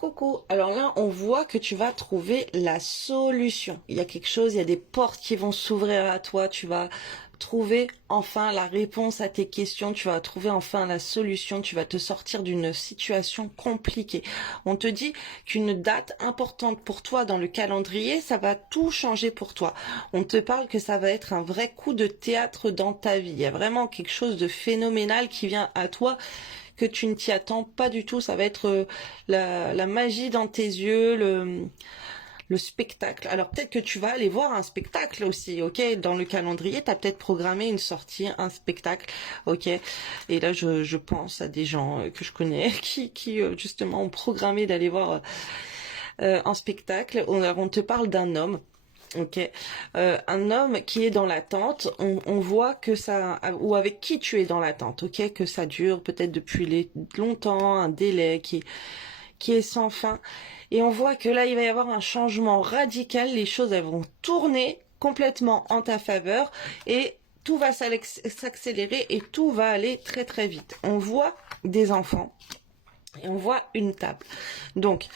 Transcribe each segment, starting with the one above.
Coucou, alors là on voit que tu vas trouver la solution. Il y a quelque chose, il y a des portes qui vont s'ouvrir à toi, tu vas trouver enfin la réponse à tes questions, tu vas trouver enfin la solution, tu vas te sortir d'une situation compliquée. On te dit qu'une date importante pour toi dans le calendrier, ça va tout changer pour toi. On te parle que ça va être un vrai coup de théâtre dans ta vie. Il y a vraiment quelque chose de phénoménal qui vient à toi, que tu ne t'y attends pas du tout. Ça va être la magie dans tes yeux, le spectacle. Alors peut-être que tu vas aller voir un spectacle aussi, ok? Dans le calendrier, tu as peut-être programmé une sortie, un spectacle, ok? Et là, je pense à des gens que je connais qui justement ont programmé d'aller voir un spectacle. On te parle d'un homme. Ok, un homme qui est dans l'attente, on voit que ça, ou avec qui tu es dans l'attente, ok, que ça dure peut-être depuis longtemps, un délai qui est sans fin, et on voit que là il va y avoir un changement radical, les choses elles vont tourner complètement en ta faveur et tout va s'accélérer et tout va aller très très vite. On voit des enfants et on voit une table, donc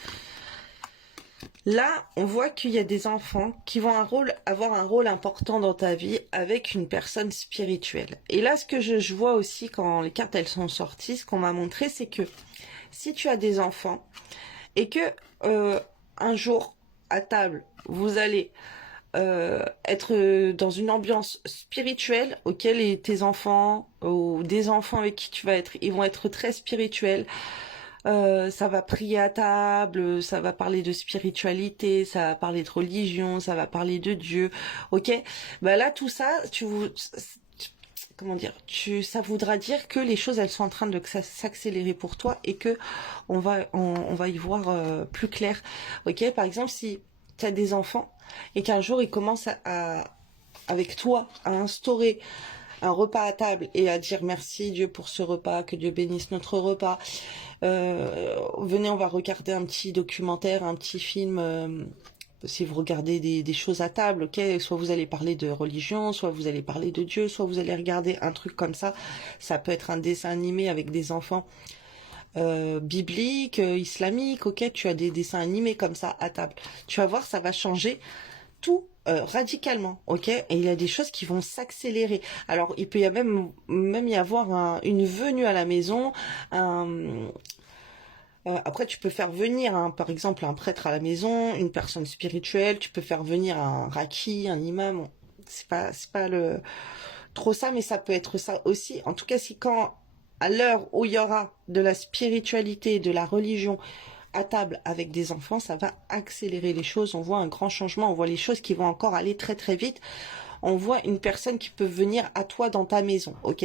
là, on voit qu'il y a des enfants qui vont avoir un rôle important dans ta vie avec une personne spirituelle. Et là, ce que je vois aussi quand les cartes elles sont sorties, ce qu'on m'a montré, c'est que si tu as des enfants et que un jour à table, vous allez être dans une ambiance spirituelle auquel tes enfants ou des enfants avec qui tu vas être, ils vont être très spirituels. Ça va prier à table, ça va parler de spiritualité, ça va parler de religion, ça va parler de Dieu, ok? Bah là, tout ça, comment dire, ça voudra dire que les choses, elles sont en train de s'accélérer pour toi et que on va y voir plus clair, ok? Par exemple, si tu as des enfants et qu'un jour ils commencent avec toi à instaurer un repas à table et à dire merci Dieu pour ce repas, que Dieu bénisse notre repas. Venez, on va regarder un petit documentaire, un petit film. Si vous regardez des choses à table, ok, soit vous allez parler de religion, soit vous allez parler de Dieu, soit vous allez regarder un truc comme ça. Ça peut être un dessin animé avec des enfants bibliques, islamiques, ok, tu as des dessins animés comme ça à table. Tu vas voir, ça va changer tout radicalement, ok? Et il y a des choses qui vont s'accélérer. Alors, il peut y avoir même y avoir une venue à la maison. Après, tu peux faire venir, par exemple, un prêtre à la maison, une personne spirituelle. Tu peux faire venir un raki, un imam. C'est pas trop ça, mais ça peut être ça aussi. En tout cas, si quand à l'heure où il y aura de la spiritualité, de la religion à table avec des enfants, ça va accélérer les choses. On voit un grand changement, on voit les choses qui vont encore aller très très vite. On voit une personne qui peut venir à toi dans ta maison, ok?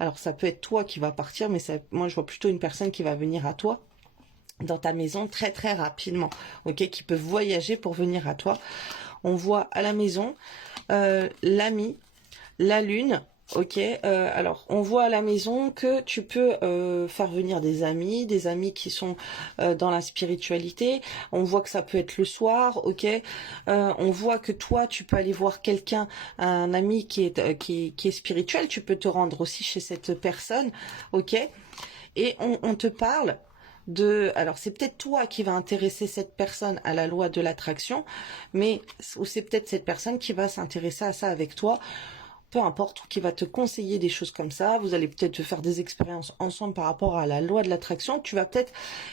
Alors ça peut être toi qui va partir, mais moi je vois plutôt une personne qui va venir à toi dans ta maison très très rapidement, ok? Qui peut voyager pour venir à toi. On voit à la maison l'ami, la lune. Ok, alors on voit à la maison que tu peux faire venir des amis qui sont dans la spiritualité. On voit que ça peut être le soir, ok. On voit que toi tu peux aller voir quelqu'un, un ami qui est spirituel. Tu peux te rendre aussi chez cette personne, ok. Et on te parle alors c'est peut-être toi qui va intéresser cette personne à la loi de l'attraction, ou c'est peut-être cette personne qui va s'intéresser à ça avec toi. Peu importe, ou qui va te conseiller des choses comme ça. Vous allez peut-être faire des expériences ensemble par rapport à la loi de l'attraction. Tu vas peut-être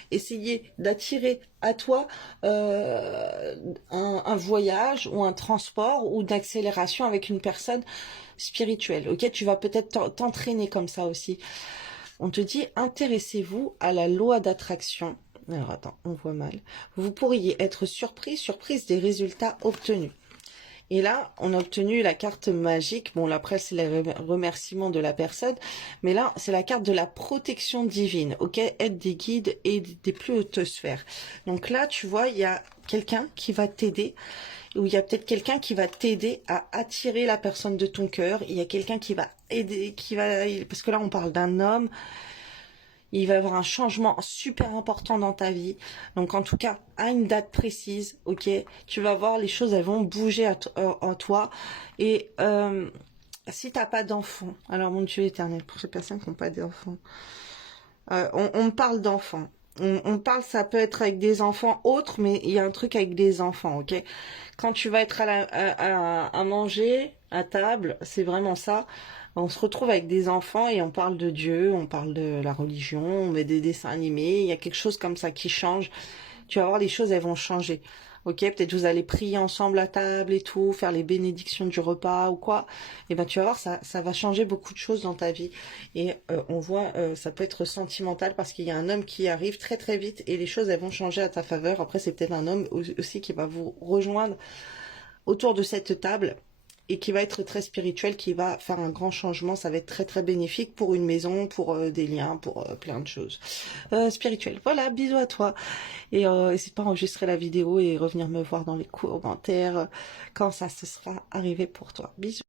essayer d'attirer à toi un voyage ou un transport ou d'accélération avec une personne spirituelle. Ok, tu vas peut-être t'entraîner comme ça aussi. On te dit, intéressez-vous à la loi d'attraction. Alors attends, on voit mal. Vous pourriez être surprise des résultats obtenus. Et là, on a obtenu la carte magique. Bon, après, c'est les remerciements de la personne. Mais là, c'est la carte de la protection divine. Ok, aide des guides et des plus hautes sphères. Donc là, tu vois, il y a quelqu'un qui va t'aider. Ou il y a peut-être quelqu'un qui va t'aider à attirer la personne de ton cœur. Il y a quelqu'un qui va aider, parce que là, on parle d'un homme. Il va y avoir un changement super important dans ta vie. Donc en tout cas, à une date précise, ok, tu vas voir, les choses elles vont bouger en toi. Et si t'as pas d'enfant, alors mon Dieu éternel, pour ces personnes qui n'ont pas d'enfants, on me parle d'enfants. On parle, ça peut être avec des enfants autres, mais il y a un truc avec des enfants, ok? Quand tu vas être à manger, à table, c'est vraiment ça. On se retrouve avec des enfants et on parle de Dieu, on parle de la religion, on met des dessins animés, il y a quelque chose comme ça qui change. Tu vas voir, les choses, elles vont changer. Ok, peut-être vous allez prier ensemble à table et tout, faire les bénédictions du repas ou quoi. Et ben tu vas voir, ça va changer beaucoup de choses dans ta vie. Et on voit, ça peut être sentimental parce qu'il y a un homme qui arrive très très vite et les choses elles vont changer à ta faveur. Après c'est peut-être un homme aussi qui va vous rejoindre autour de cette table et qui va être très spirituel, qui va faire un grand changement. Ça va être très très bénéfique pour une maison, pour des liens, pour plein de choses spirituelles. Voilà, bisous à toi. Et n'hésite pas à enregistrer la vidéo et revenir me voir dans les commentaires quand ça se sera arrivé pour toi. Bisous.